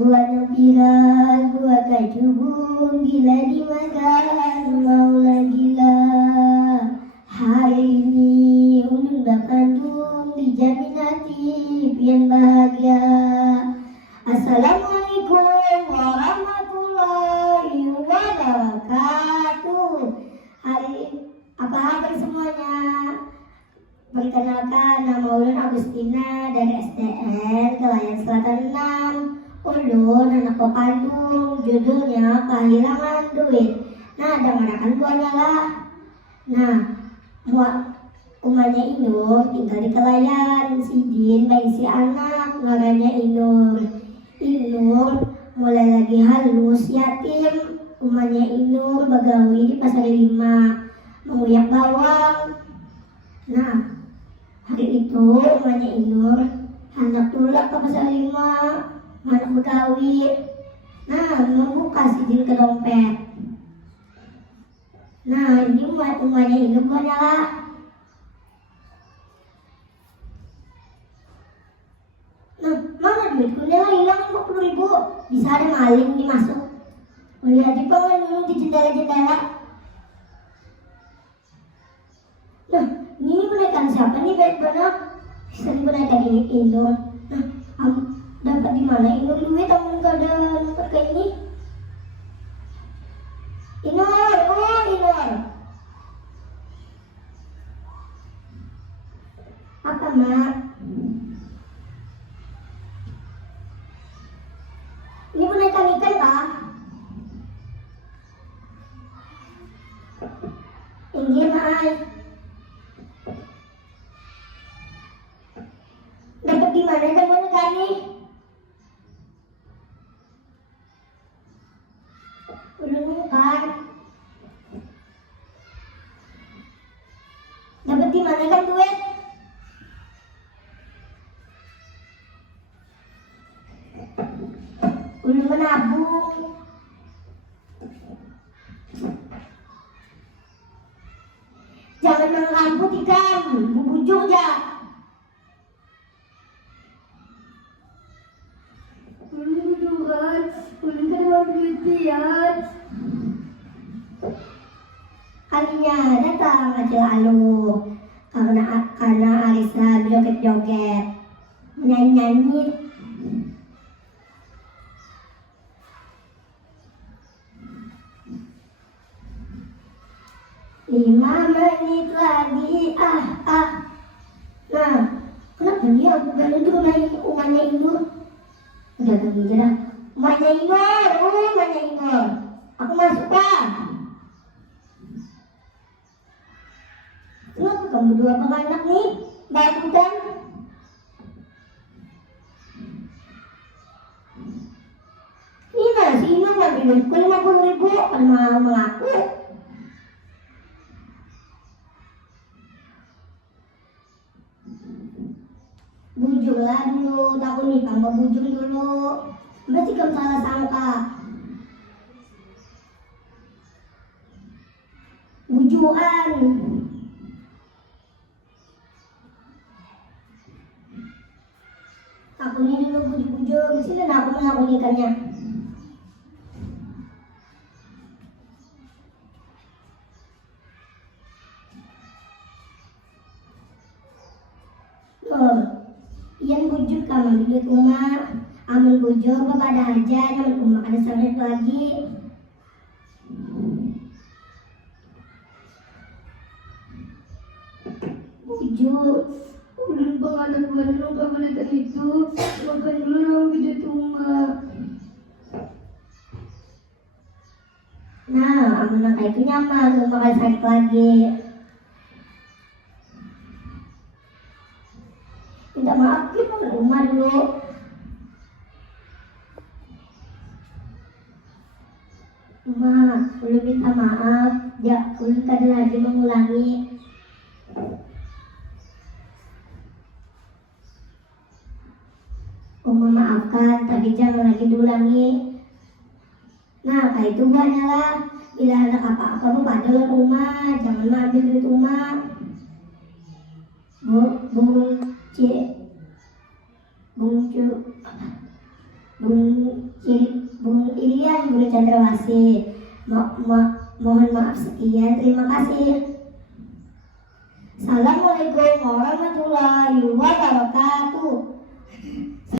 Buat yang viral, buat kacubung, gila dimakan, maulah gila. Hari ini ulun bakandung, dijamin hati, pian bahagia. Assalamualaikum warahmatullahi wabarakatuh. Apa kabar semuanya? Perkenalkan, nama ulun Agustina dari STN Kelayan Selatan 6. Ulun anak Pekandung, judulnya kehilangan duit. Nah, dengarkan buahnya lah. Nah, umanya Inur tinggal di Kelayan. Si Din bayi si anak, ngarannya Inur. Inur mulai lagi halus, yatim. Umanya Inur bagawi di pasar 5, menguyak bawang. Nah, hari itu umanya Inur hendak tulak ke pasar 5, anak begawi. Nah, membuka si Din ke dompet. Nah, ini umanya Inur buahnya lah. Nah, mana duitku? Dia hilang 50.000. Bisa ada maling dimasuk. Lihat di bawah dulu di jendela-jendela. Nah, ini menaikkan siapa nih baik benar? Bisa menaikkan ini Inur. Nah, dapat di mana Inur duit? Kamu nggak ada nomor kayak ini? Inur, oh Inur. Apa mak? Ini menaikkan ikan kah? Inggih mak. Dapat di mana kamu kali? Ulun numpang. Dapat di mana kan duit? Ulun menabung. Jangan mengamput ikan, bubujuk ya. Ulun kan mau duit pian. Kalinya datang aja lalu karena Arisa joget-joget, nyanyi-nyanyi. Lima menit lagi, Nah, kenapa dia bukan itu umanya Inur? Udah gini aja dah. Umanya Inur, umanya Inur. Aku masuk pak. Kenapa kamu dua anak nih? Bakutan. Ini si Inur ngambil duitku 50.000, kan mau mengaku. Bujunglah dulu, takut nih kamu bujung dulu. Berarti kamu salah sangka. Bujuan. Aku ini dulu bujuk-bujuk, sini aku melakukannya. Iyan bujuk kamu duit umat, amun bujuk bapak ada aja, namun umat ada salat lagi. Bujuk, ulun penganan-penganan lupa menekan itu, makan dulu nang duit umat. Nah, amun nak itu nyaman, umat ada salat lagi. Minta maaf kita rumah dulu. Ulun minta maaf. Ya, ulun kada lagi mengulangi. Maafkan, tapi jangan lagi diulangi. Nah, kayak itu banyak lah. Bila ada apa-apa pada rumah, jangan ambil duit rumah. Bung Bung Ilian, Guru Chandrawasih. Mohon maaf sekian, terima kasih. Assalamualaikum warahmatullahi wabarakatuh.